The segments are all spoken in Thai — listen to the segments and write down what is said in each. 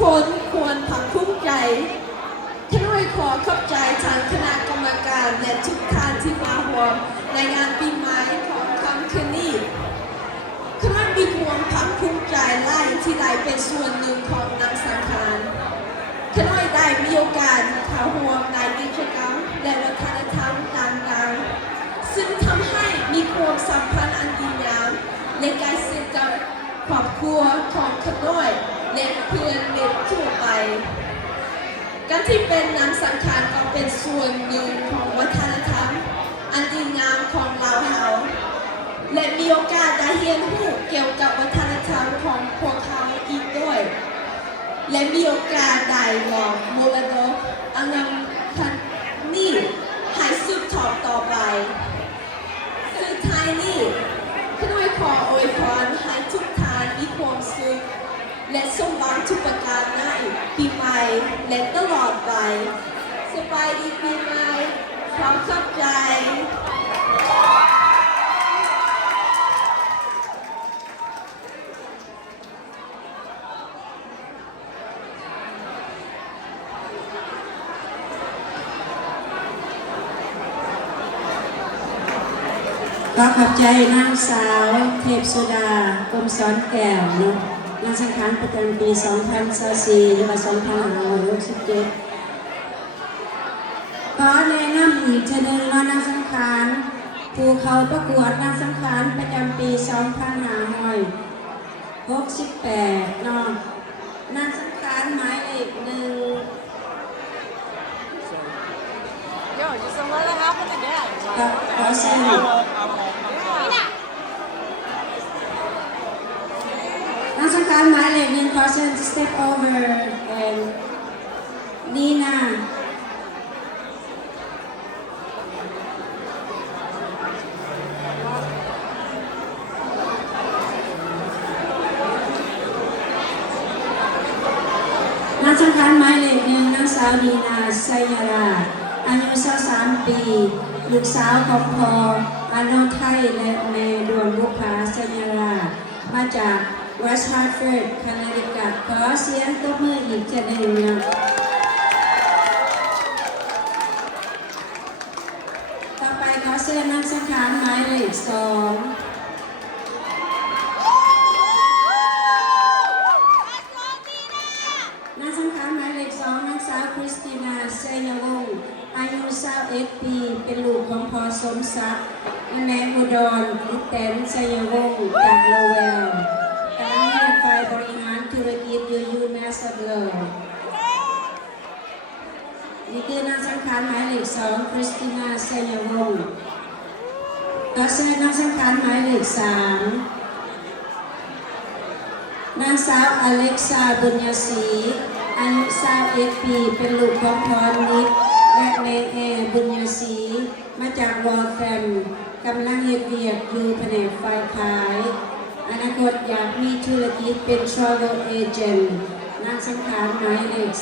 คนควรภาคภูมิใจขน้อยขอขอบใจทางคณะกรรมการและทุกท่านที่มาร่วมในงานปีใหม่ของค่ำคืนนี้ขน้อยมีความภาคภูมิใจไล่ที่ได้เป็นส่วนหนึ่งของนางสังขารขน้อยได้มีโอกาสเข้าร่วมในกิจกรรมและวัฒนธรรมต่างๆซึ่งทำให้มีความสัมพันธ์อันดีงามในการเสพกับครอบครัวของขน้อยและเพื่อนมิตรทั่วไปการที่เป็นนางสังขารก็เป็นส่วนหนึ่งของวัฒนธรรมอันดีงามของเราและมีโอกาสได้เรียนรู้เกี่ยวกับวัฒนธรรมของพวกเขาอีกด้วยและมีโอกาสได้มอบมรดกอันงามนี้ให้สืบทอดต่อไปสุดท้ายนี้ขน้อยขออวยพรให้ทุกท่านมีความสุขและสมหวังทุกประการในปีใหม่และตลอดไปสบายดีปีใหม่ขอขอบใจขอขอบใจนางสาวเทพสุดากรมสอนแก้วเนาะนางสังขารประจำปี 2024 หรือว่า 2567 ขอแนะนำอีกชนิดว่านางสังขารผู้เขาประกวดนางสังขารประจำปี 2568 เนาะนางสังขารหมายเลข1 Yo, just don't let it happen again. ขอเชิญนางสังขารหมายเลข1ขอเชิญ step over and Ninaนางสังขารหมายเลข1นางสาวนีนาไซยาราอายุ23 ปีลูกสาวของพ่ออาโนไทยและแม่ดวงบุภาไซยารามาจาก West Hartford คอนเนติคัตขอเสียงตบมืออีกทีหนึ่งนะต่อไปขอเชิญนางสังขารหมายเลข2นางสังขารหมายเลข2นางสาวคริสตินาเซยวงศ์อายุ21 ปีเป็นลูกของพ่อสมศักดิ์และแม่อุดรลิแตนเซยวงศ์จากโลเวลการเรียนฝ่ายบริหารธุรกิจอยู่ยูแมสซับเลอร์นี่คือนางสังขารหมายเลข2คริสตินาเซยวงศ์ต่อเชิญนางสังขารหมายเลข3นางสาวอเล็กซาบุญญศรีอายุ21 ปีเป็นลูกของพรนิดและแม่แอบุญญศรีมาจากวอลแฟมกำลังเฮ็ดเวียกอยู่แผนกฝ่ายขายอนาคตอยากมีธุรกิจเป็น Travel Agent นางสังขารหมายเลข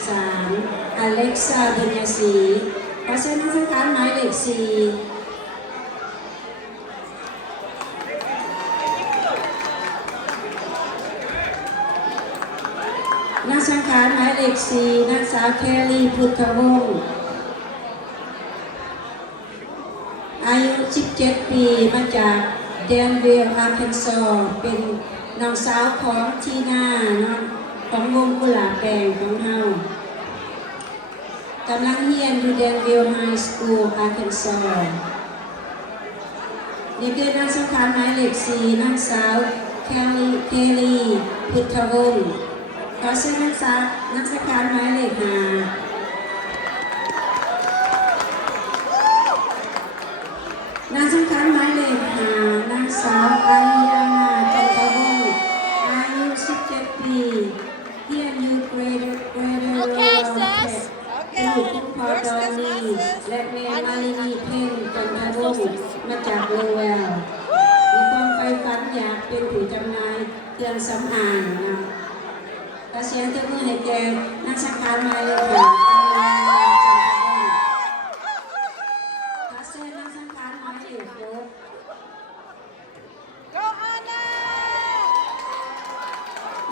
3อเล็กซาบุญญศรีขอเชิญนางสังขารหมายเลข4นางสังขารหมายเลข4นางสาวแคลรี่พุทธวงศ์อายุ17 ปีมาจากแดนวิลล์อาร์เคนซอว์เป็นน้องสาวของทีน่าของวงกุหลาบแดงของเฮากำลังเรียนอยู่แดนวิลล์ไฮสคูลอาร์เคนซอว์นี่คือนางสังขารหมายเลข4นางสาวแคลรี่พุทธวงศ์ขอเชิญนักสังขารหมายเลข5นางสังขารหมายเลข5นางสาวอาริยานาจันทวงศ์อายุ17 ปีเรียนอยู่เกรเดอร์ลูกคุณพ่อดอนนี่และแม่มาลินีเพ่งจันทวงศ์มาจากโลเวลมีความใฝ่ฝันอยากเป็นผู้จำหน่ายเครื่องสำอางนะขอเสียงตบมือให้แกนักสังขารหมายเลข5ขอเชิญนักสังขารหมายเลข6 Go Anna!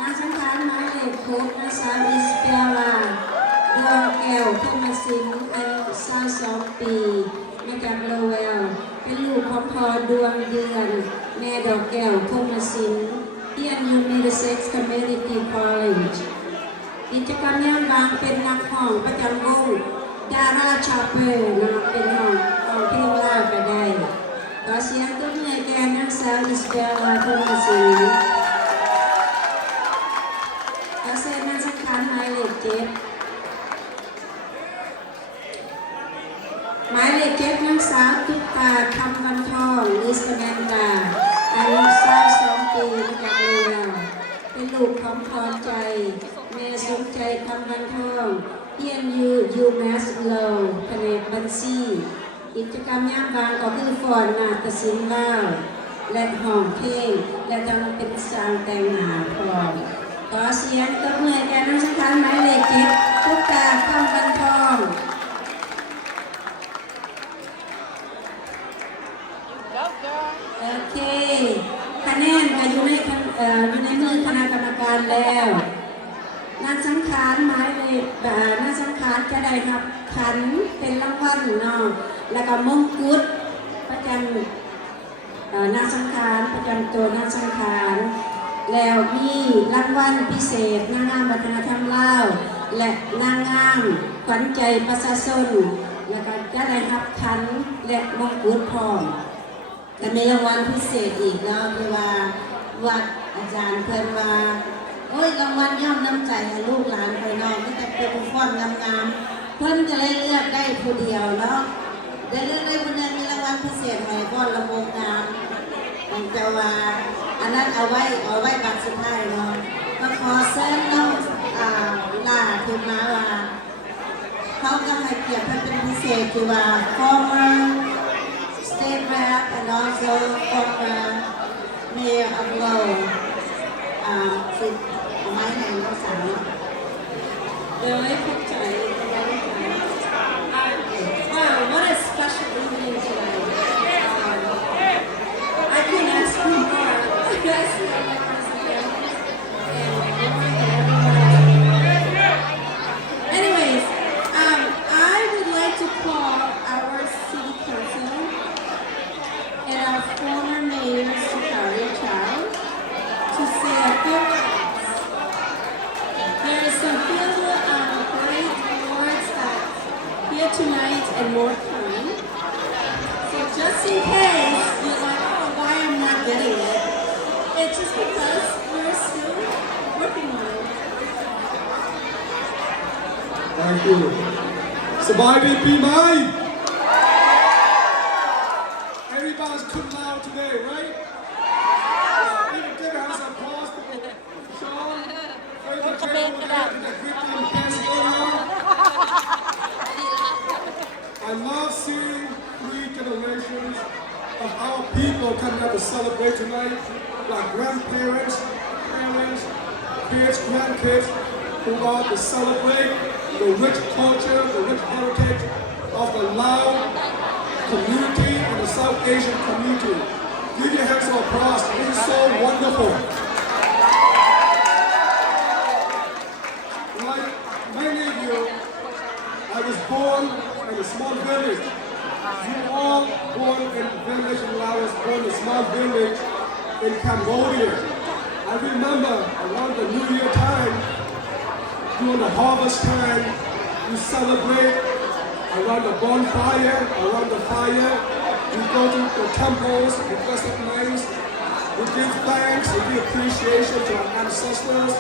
นางสังขารหมายเลข6นาง สาวอิสเปล่าดวงแก้วเข้ามาสิงอายุ22 ปีมาจากโลเวลเป็นลูกของพ่อดวงเดือนแม่ดอกแก้วเข้ามาสิงเรียนอยู่ Middlesex Community College กิจกรรมยามว่างเป็นนักห้องประจำวงดาราชาเปอร์นะเป็นห้องเพลงลาวก็ได้ขอเสียงต้นเงยแก่นางสาวอิสเปล่าเข้ามาสิงขอเสียงนางสังขารหมายเลข7หมายเลข7นางสาวตุ๊กตาคำวันทองลิสแมนดาอายุ22 ปีมาจากโลเวลเป็นลูกของพรใจแม่สมใจคำวันทองเรียนอยู่ UMass Law แผนกบัญชีกิจกรรมยามว่างก็คือฟ้อนนาฏศิลป์ลาวและห้องเพลงและทำเป็นสร้างแต่งหน้าพร้อมขอเสียงตบมือให้แก่นางสังขารหมายเลข7ตุ๊กตาคำวันทอง Go, girl. โอเคคะแนนก็อยู่ในมือคณะกรรมการแล้วนางสังขารหมายเลขนางสังขารจะได้รับขันเป็นรางวัลเนาะแล้วก็มงกุฎประจำนางสังขารประจำตัวนางสังขารแล้วมีรางวัลพิเศษนางงามวัฒนธรรมลาวและนางงามขวัญใจประชาชนแล้วก็จะได้รับขันและมงกุฎพร้อมแต่มีรางวัลพิเศษอีกเนาะคือว่าวัดอาจารย์เพิ่นว่าโอ้ยรางวัลย่อมน้ำใจให้ลูกหลานไปเนาะมีแต่เป็นฟ้อนงามๆเพิ่นจะได้เลือกได้ผู้เดียวเนาะได้เลือกได้ผู้เดียวมีรางวัลพิเศษให้ฟ้อนละวงงามของเจ้าว่าอันนั้นเอาไว้บัตรสุดท้ายเนาะก็ขอเชิญน้องลาขึ้นมาว่าเขาก็ให้เกียรติเพิ่นเป็นพิเศษคือว่า former State Rep and also former Mayor of Lowell สิไม้แห่งภาษาโดยพบใจWow, what a special evening today. I couldn't ask for more. Yes, anyways, I would like to call our city council and our former mayor, Sakaria Child, to say a few words. There is some few great awards that here tonight and more coming. So just in case you're like, oh, why I'm not getting it, it's just because we're still working on it. Thank you. สบายดีปีใหม่ Everybody's come loud today, right? Give a round of applause to Sean, favorite chairman in the Victor in Pennsylvania. I love seeing 3 generations of our people coming out to celebrate tonight, like grandparents, parents, kids, grandkids, who are to celebrate the rich culture, the rich heritage of the Lao community and the South Asian community. Give your hands of applause. It is so wonderful. Like many of you, I was born in a small village. You were all born in a village in Laos, born in a small village in Cambodia. I remember around the New Year time, during the harvest time, we celebrate around the bonfire, around the fire. We go to the temples, we dress up nice. We give thanks, we give appreciation to our ancestors.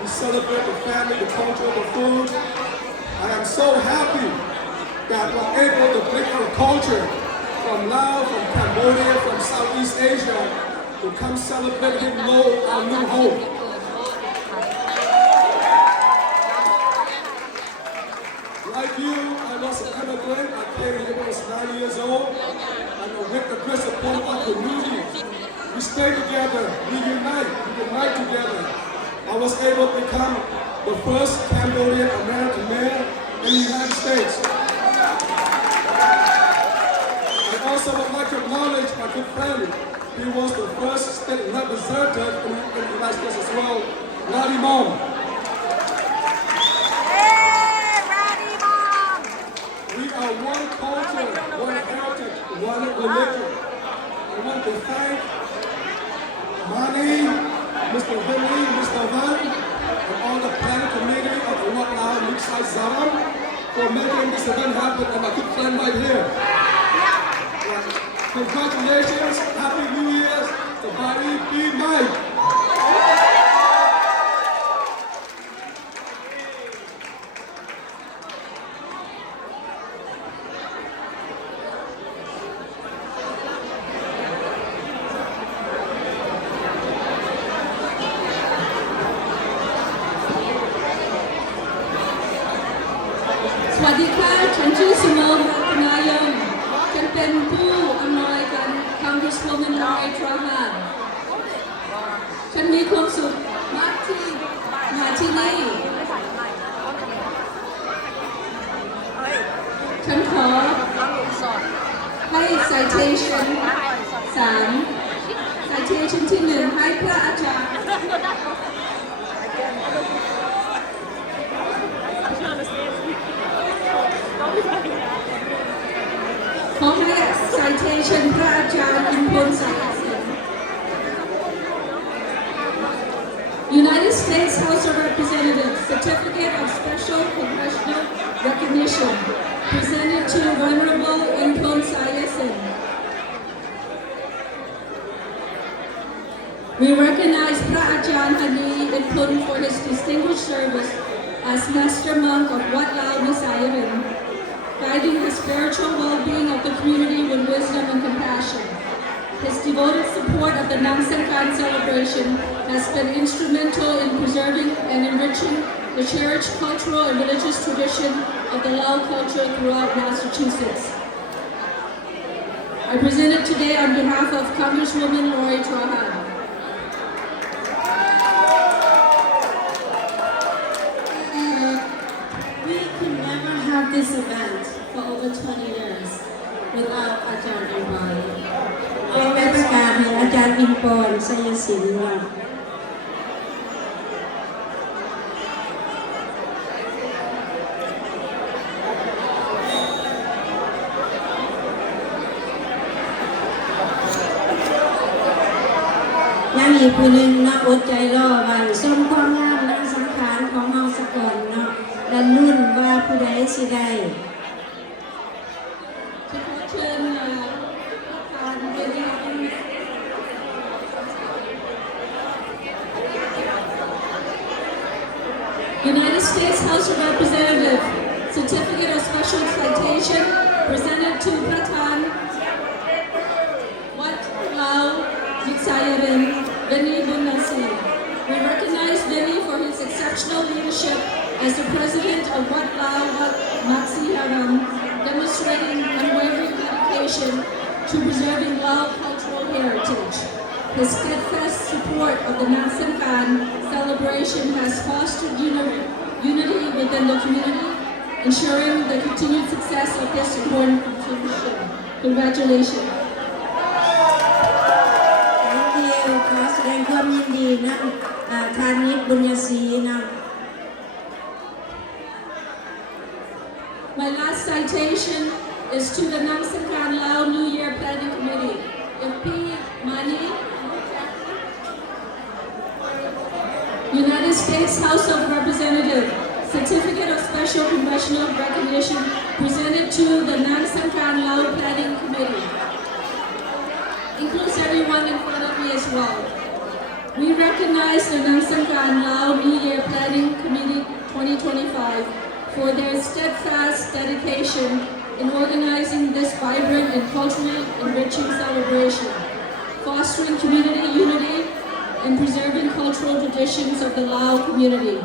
We celebrate the family, the culture, the food. I am so happy that we're able to bring our culture from Laos, from Cambodia, from Southeast Asia to come celebrate in Lowell, our new home. Like you, I was an immigrant. I came here when I was 9 years old. And with the grace of our community, we stay together, we unite together. I was able to become the first Cambodian American mayor in the United States. I also would like to acknowledge my good friend. He was the first state representative in the United States as well, Ladi Mom. for making this event happen and I could stand right here. Congratulations, Happy New Year, Sabari P. Mike. สวัสดีค่ะฉันชื่อสุโมรัตนายมฉันเป็นผู้อำนวยการ Congresswoman Lori Trahan ฉันมีความสุขมากที่มาที่นี่ฉันขอให้ citation 3 citation ที่ 1 ให้พระอาจารย์ขอให้ citation พระอาจารย์อินพลสายสิน United States House of Representatives Certificate of Special Congressional Recognition presented to Venerable Inpon Sayasin. We recognize Pra Ajahn Hani Inpon for his distinguished service as Master Monk of Wat Lao Visayarin, guiding the spiritual well-being of the community with wisdom and compassion. His devoted support of the Nang Sangkan celebration has been instrumental in preserving and enriching the cherished cultural and religious tradition of the Lao culture throughout Massachusetts. I present it today on behalf of Congresswoman Lori Trahan. We could never have this event for over 20 years without Ajahn Inpon. เป็นประกาศให้อาจารย์อินปอนสยศิลป์ว่ายังอีกผู้หนึ่งนะอดใจรอวันสมความงามและสังขารของเฮาสะก่อนเนาะและรุ่นว่าผู้ใดสิได้ ฉันขอเชิญประธานเวที United States House of Representatives Certificate of Special Citation presented to Prathan Wat Lao Visayarin Veni Bunasi. We recognize Veni for his exceptional leadership as the President of Wat Lao Maxi Haram, demonstrating unwavering dedication to preserving Lao cultural heritage. His steadfast support of the Nang Sangkan celebration has fostered unity within the community, ensuring the continued success of this important contribution. Congratulations. Thank you ขอแสดงความยินดีนะทานิชบุญญศรีนะ My last citation is to the Nang Sangkan Lao New Year Planning Committee. FP Mani, United States House of Representatives Certificate of Special Congressional Recognition presented to the Nang Sangkan Lao Planning Committee. Includes everyone in front of me as well. We recognize the Nang Sangkan Lao New Year Planning Committee 2025 for their steadfast dedication in organizing this vibrant and culturally enriching celebration, fostering community unity, and preserving cultural traditions of the Lao community.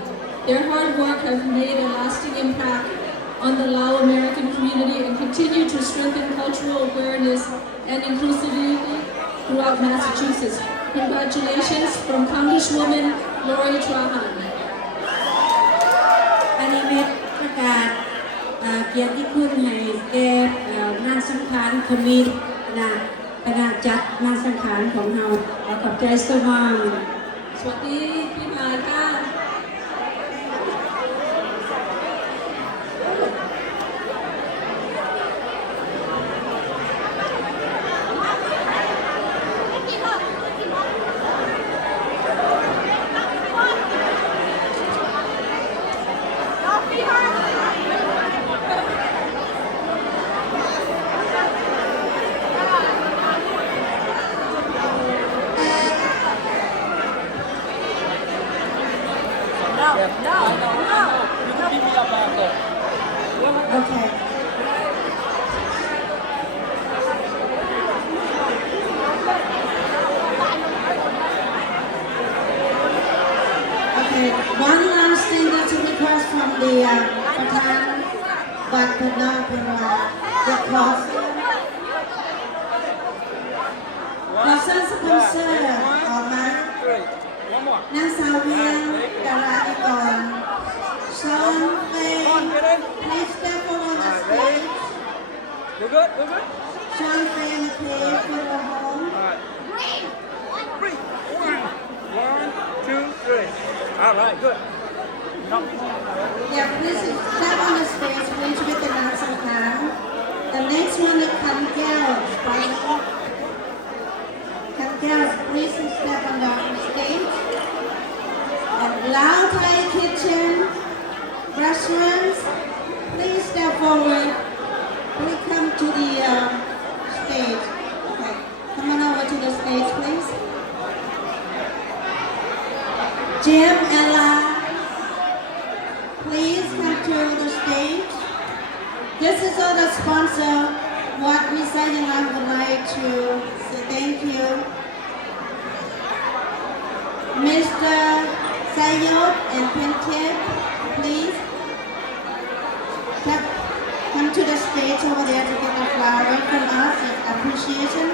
Their hard work has made a lasting impact on the Lao American community and continue to strengthen cultural awareness and inclusivity throughout Massachusetts. Congratulations from Congresswoman Lori Trahan. อันนี้เป็นประกาศเกียรติคุณให้แก่งานสังขารคอมมิตนะคณะจัดงานสังขารของเราขอบใจสว่าง สวัสดีพี่หมายค่ะ No, no. You can beat me up after. Okay. Okay, one last thing that's a request from the ประธานบัตรพนอพนthe cost ขอเชิญสปอนเซอร์ออกมา Great. One more. นางสาวเวียงดารานิกรชอนเฟย์ Come on, get in. please step over the stage You good? You good? ชอนเฟย์มาเพย์for the home Alright. 3. 1, 2, 3. Alright, good. Come. Yeah, please step on the stage please with the นางสังขาร the next one is คันแก้วไปคันแก้ว please step on the stage and Lao Thai Kitchen restaurants please step forward please come to the stage okay come on over to the stage please Jim and La please come to the stage this is all the sponsor what we say and I would like to say thank you Mr. Sayod and Penkip, please come to the stage over there to get a flower from us as appreciation.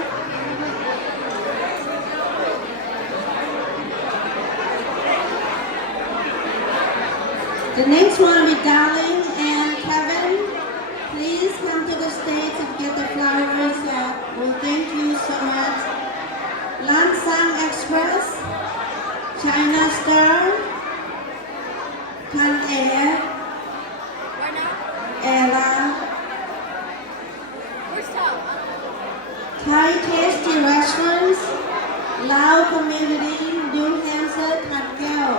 The next one will be Darling and Kevin. Please come to the stage and get the flowers. Well, thank you so much. Lansang Express. China Star, Tan Air, Ella, Thai Tasty Restaurants, Lao Community, New Hampshire, Tan Keo.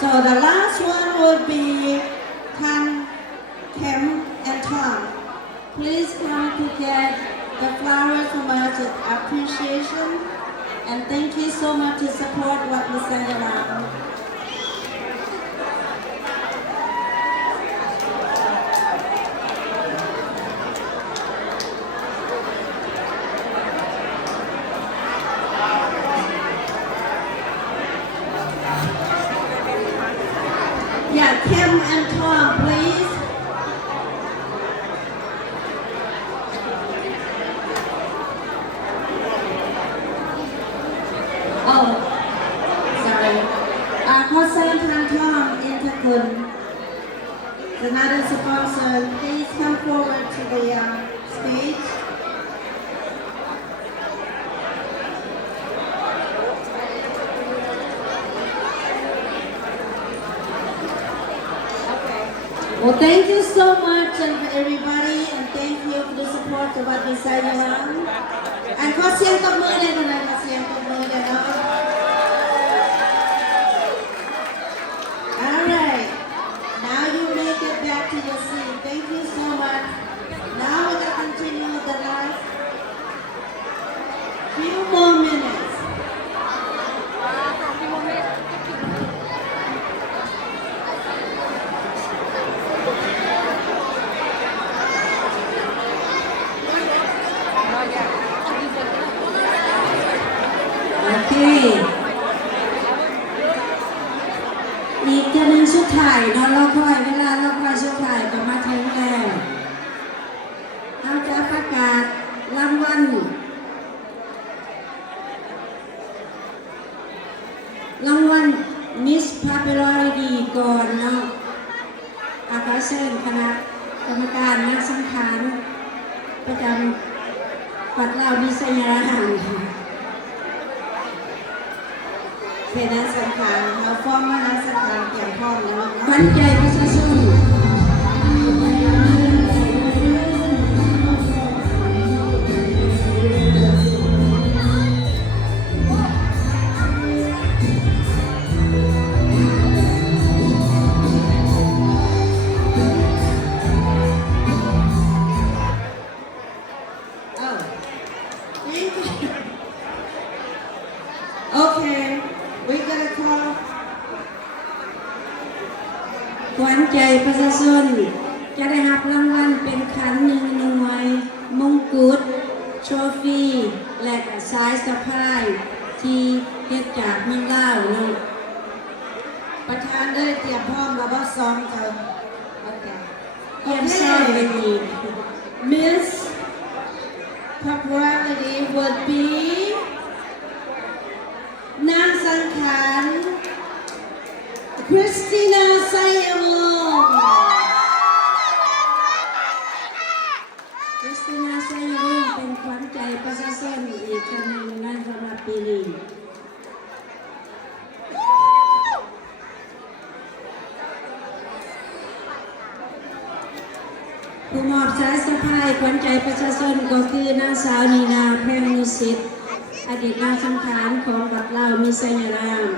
So the last one would be Tan Kem and Tom. Please come to get the flowers from us as appreciation and thank you so much to support what we send around. Yeah, Kim and Tom, please. Oh, sorry. Kosan Tom Interkun, another sponsor, please come forward to the stage. Well, thank you so much and for everybody, and thank you for the support of what we say around. And ขอเสียงตบมือเลยนะขอเสียงตบมือเลยเนาะ All right. Now you may get back to your seat. Thank you so much. Now we're going to continue the last few more minutes. Okay. อีกจะหนึ่งสุดท้ายเนาะเราคอยเวลาเราคอยสุดท้ายก็มาถึงแล้วเราจะประกาศรางวัลMiss Popularity ก่อนเนาะอาขอเชิญคณะกรรมการนักสังขารประจำปัดเราวิทยาหารเพจนักสังขารเราฟ้องว่านักสังขารเตรียมพร้อมแล้วมั่นใจประชาชนOkay, we ขวัญใจประชาชนจะได้รับรางวัลเป็นขัน1หน่วยมงกุฎโชฟีและสายสะพายที่เฮ็ดจากเมืองลาวเนาะประธานได้เตรียมพร้อมแล้วบ่ซ้อมเจ้าโอเคเตรียมซ้อมไว้ดี Miss Popularity would be นางสังขาร Christina Sayamon คริสตินาไซยงเป็นขวัญใจประชาชนอีกคนหนึ่งในสำหรับปีนี้ผู้มอบสายสะพายขวัญใจประชาชนก็คือนางสาวนีนาแพงนุสิทธิ์อดีตนางสังขารของวัดลาวมีไสยราม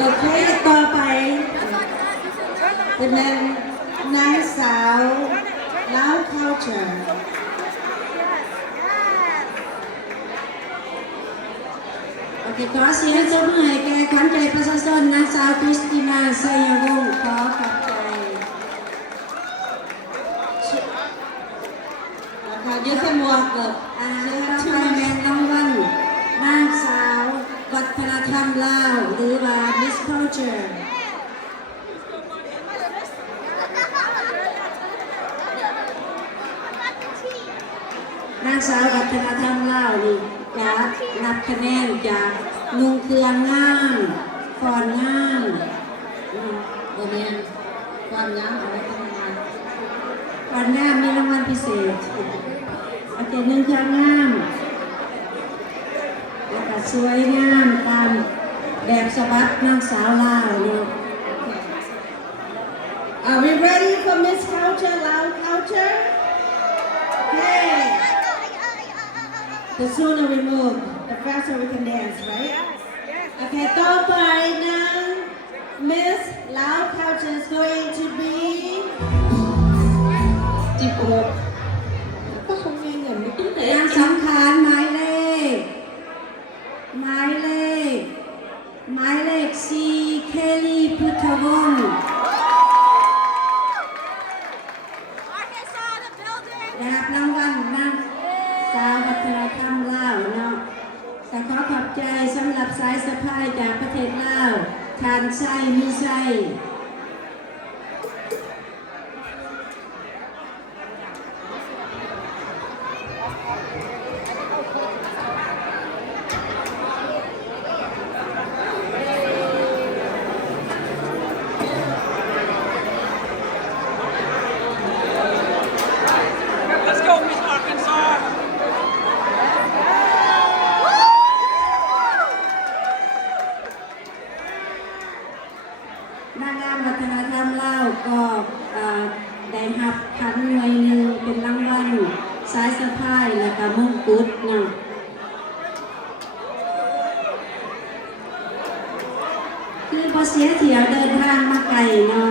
โอเคต่อไปเป็นนางสาวลาว culture โอเคขอเสียงปรบมือให้แก่ขวัญใจประชาชนนางสาวคริสตินาไซยวงศ์ขอขอบใจ นะคะยูเซมวอร์กับ รับรางวัลรางวัลนางสาววัฒนธรรมลาวหรือว่า Miss Culture นางสาววัฒนธรรมลาวนี่จะรับคะแนนจากนุ่งเครื่องงามฟ้อนงามบ่แม่นฟ้อนงามอะไรธรรมดาฟ้อนงามมีรางวัลพิเศษโอเคนุ่งเครื่องงามแล้วก็สวยงามตามแบบฉบับนางสาวลาวเนาะ Are we ready for Miss Culture, Loud Culture? Okay. The sooner we move, the faster we can dance, right? Okay, ต่อไปนาง Miss Loud Culture is going to be 16ก็คงมีเงินไม่ต้องเตะ นางสังขารหมายเลขซีเคลลี่พุทธวงศ์ได้รับรางวัลนางสาววัฒนธรรมลาวเนาะแต่ขอขอบใจสำหรับสายสะพายจากประเทศลาวทานไส้มีไส้ Let's go, Miss Arkansas. นางงามวัฒนธรรมลาวก็ได้รับขันหน่วยหนึ่งเป็นรางวัลสายสะพายและก็มงกุฎเนาะคือพอเสียเที่ยวเดินทางมาไกลเนาะ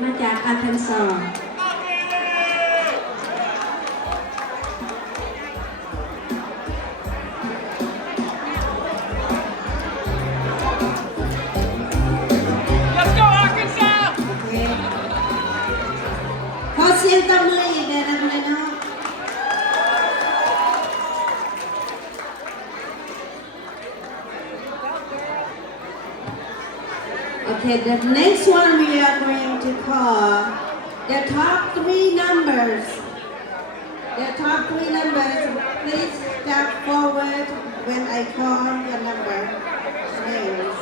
มาจากอาร์คันซอส Let's go, Arkansas. ขอเสียงตบมืออีกเลยนะเนาะ Okay, the next one we are going to call the top 3 numbers. The top 3 numbers, please step forward when I call your number names.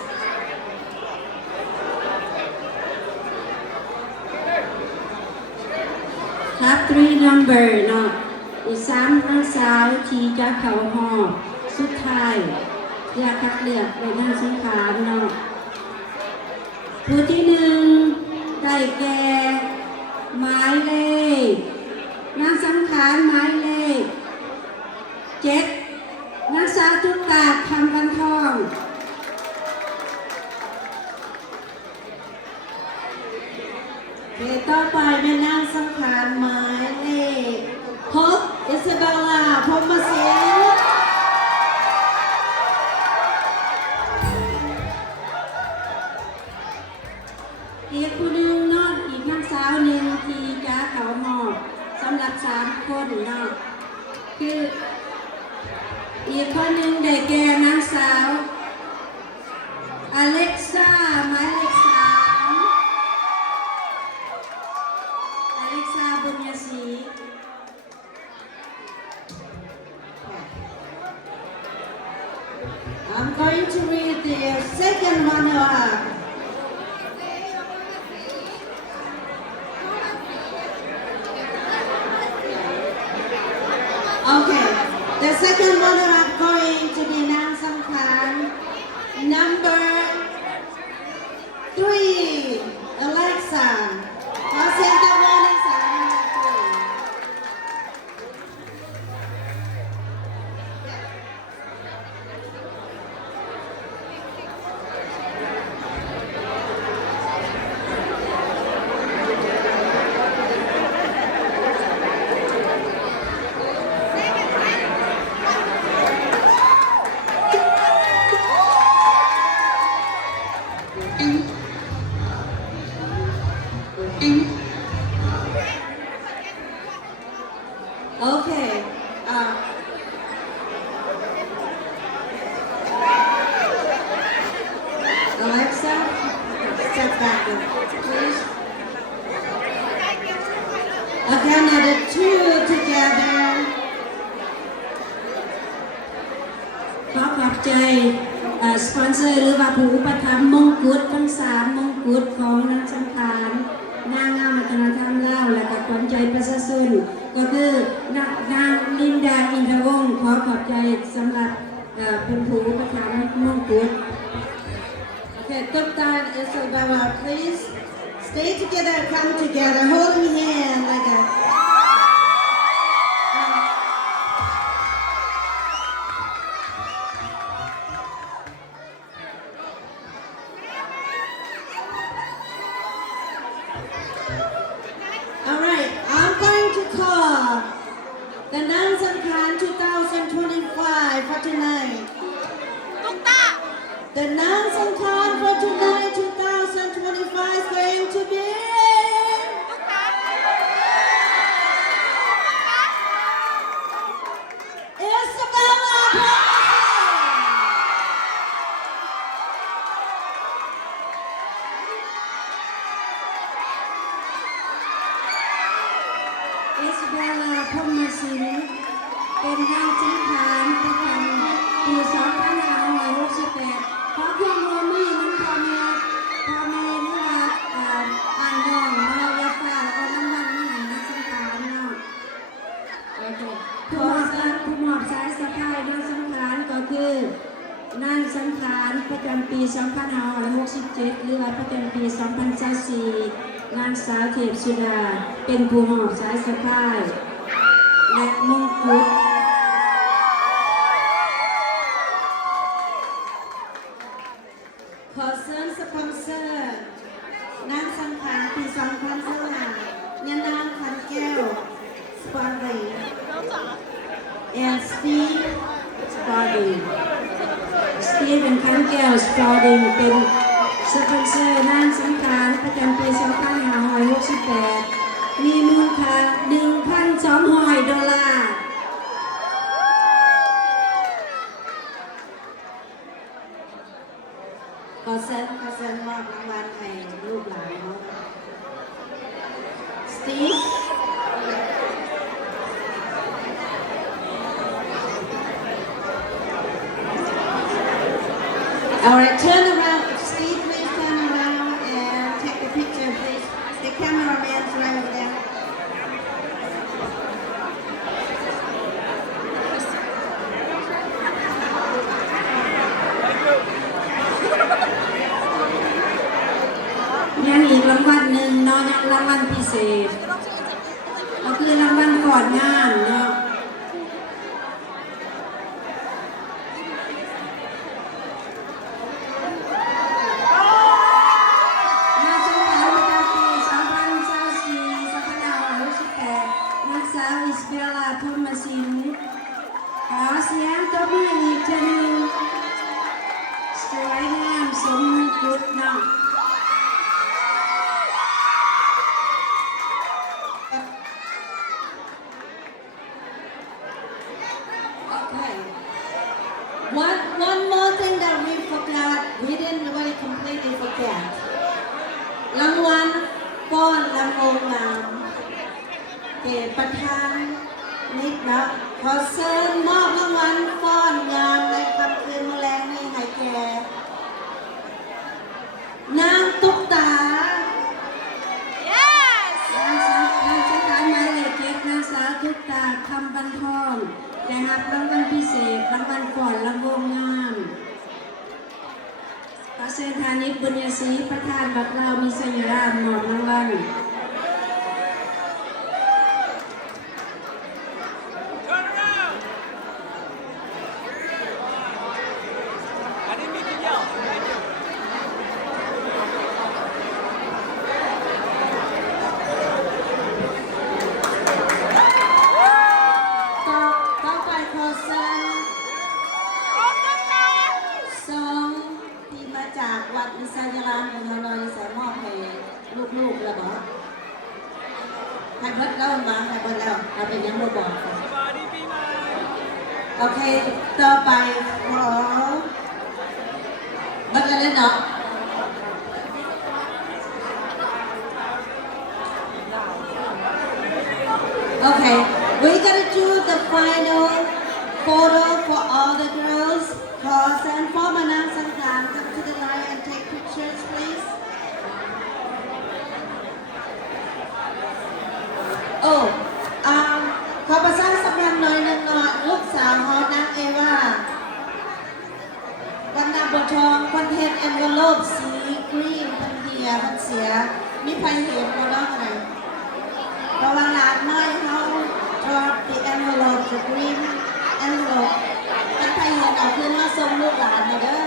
Top 3 number เนาะอีก3นางสาวที่จะเข้าหอบสุดท้ายเพื่อคัดเลือกเป็นนางสังขารเนาะผู้ที่1ได้แก่หมายเลขนางสังขารหมายเลข คนเนาะคืออีกคนหนึงได้แก่นางสาวอเล็กซ่าหมายเลข3อเล็กซ่าบุญญศรี I'm going to read the second monologue. Okay, the second monologue going to be Nang Samkhan, number 3, Alexa. ขอเสียงตบมือให้สาว number 3. Okay. Alexa, step back, please. Okay, now the two together. ขอขอบใจสปอนเซอร์หรือว่าผู้อุปถัมภ์มงกุฎทั้ง3มงกุฎของนางสังขารนางงามวัฒนธรรมลาวและก็ขวัญใจประชาชนก็คือนางลินดาอินทวงศ์ขอขอบใจสำหรับเป็นผู้อุปถัมภ์มงกุฎ Okay, Kaptan Isabella, please stay together, come together, holding hand like a. All right, I'm going to call the Nang Samkhan 2025 for tonight. The Nang Samkhan for tonight 2025 is going to be Isabella Thomason. อิสเบลลาพรหมศิลป์เป็นนางสังขารประจำปี2568ขอความร่วมมือนั้นพ่อแม่หรือว่าอ้ายน้องเนาะอย่าฝ่าเอารางวัลมาให้นางสังขารเนาะโอเคผู้มอบสายสะพายนางสังขารก็คือนางสังขารประจำปี2567หรือว่าประจำปี2024นางสาวเทพสุดาเป็นผู้มอบสายสะพายและมงกุฎ ขอเชิญสปอนเซอร์นางสังขารปี2025ยานางขันแก้วสปอนเซอร์ and Steve Spalding สตีฟเป็นคันแก้ว Spalding เป็นสปอนเซอร์นางสังขารประจำปี2568มีมูลค่า $1,200 ขอเชิญมอบรางวัลให้ลูกหลานเนาะ Steve All right, turn around. Steve, please turn around and take a picture, please. The cameraman's right over there.ยังอีกรางวัลหนึ่งเนาะยังรางวัลพิเศษก็คือรางวัลก่อนงานเนาะนางสังขารประจำปี2024-2568นางสาวอิสเบลลาโทมัสซินขอเสียงตบมืออีกทีหนึ่งสวยงามสมมงกุฎเนาะ One more thing that we forgot, we didn't really completely forget. รางวัลป้อนลำวงงามเกตประธานนิดนะขอเชิญมอบรางวัลป้อนงามในค่ำคืนมื้อแลงนี้ให้แก่นางตุ๊กตา Yes! นางสังขารหมายเลข7นางสาวทุกตาคำบรรทองได้รับรางวัลพิเศษรางวัลก่อนลำวงงามประเสริฐธานิชบุญยศรีประธานบักเรามีสัญลักษณ์มอบรางวัล Turn around. I didn't mean to yell. Thank you. ต่อไปขอเชิญสองที่มาจากวัดอิสยาลามของเราจะใส่มอบให้ลูกๆแล้วบอกให้เบิดแล้วมาให้เบิดแล้วเอาเป็นยังบ่บอก Somebody be nice. โอเค ต่อไปขอเบิดแล้วเนาะ Okay, we're gonna do the final photo for all the girls. Cause and for Manang Sangkan, come to the line and take pictures, please. Oh, ขอประชาสัมพันธ์หน่อยหนึงเนาะลูกสาวของนางเอวาวันนาบัวทองคนเฮ็ดแอนเวลปสีกรีนพันเฮียพันเสีย มีใครเห็นบ่เนาะอะไร เพราะว่าหลานน้อยเขาชอบ the envelope the green envelope ถ้าใครเห็นเอาขึ้นมาส่งลูกหลานมาเด้อ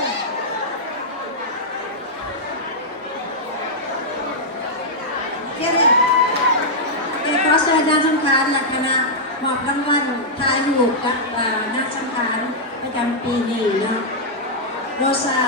เกี่ยวเนี่ย ขอเชิญนางสังขารและคณะมอบรางวัลถ่ายรูปกับนางสังขารประจำปีนี้เนาะโรซา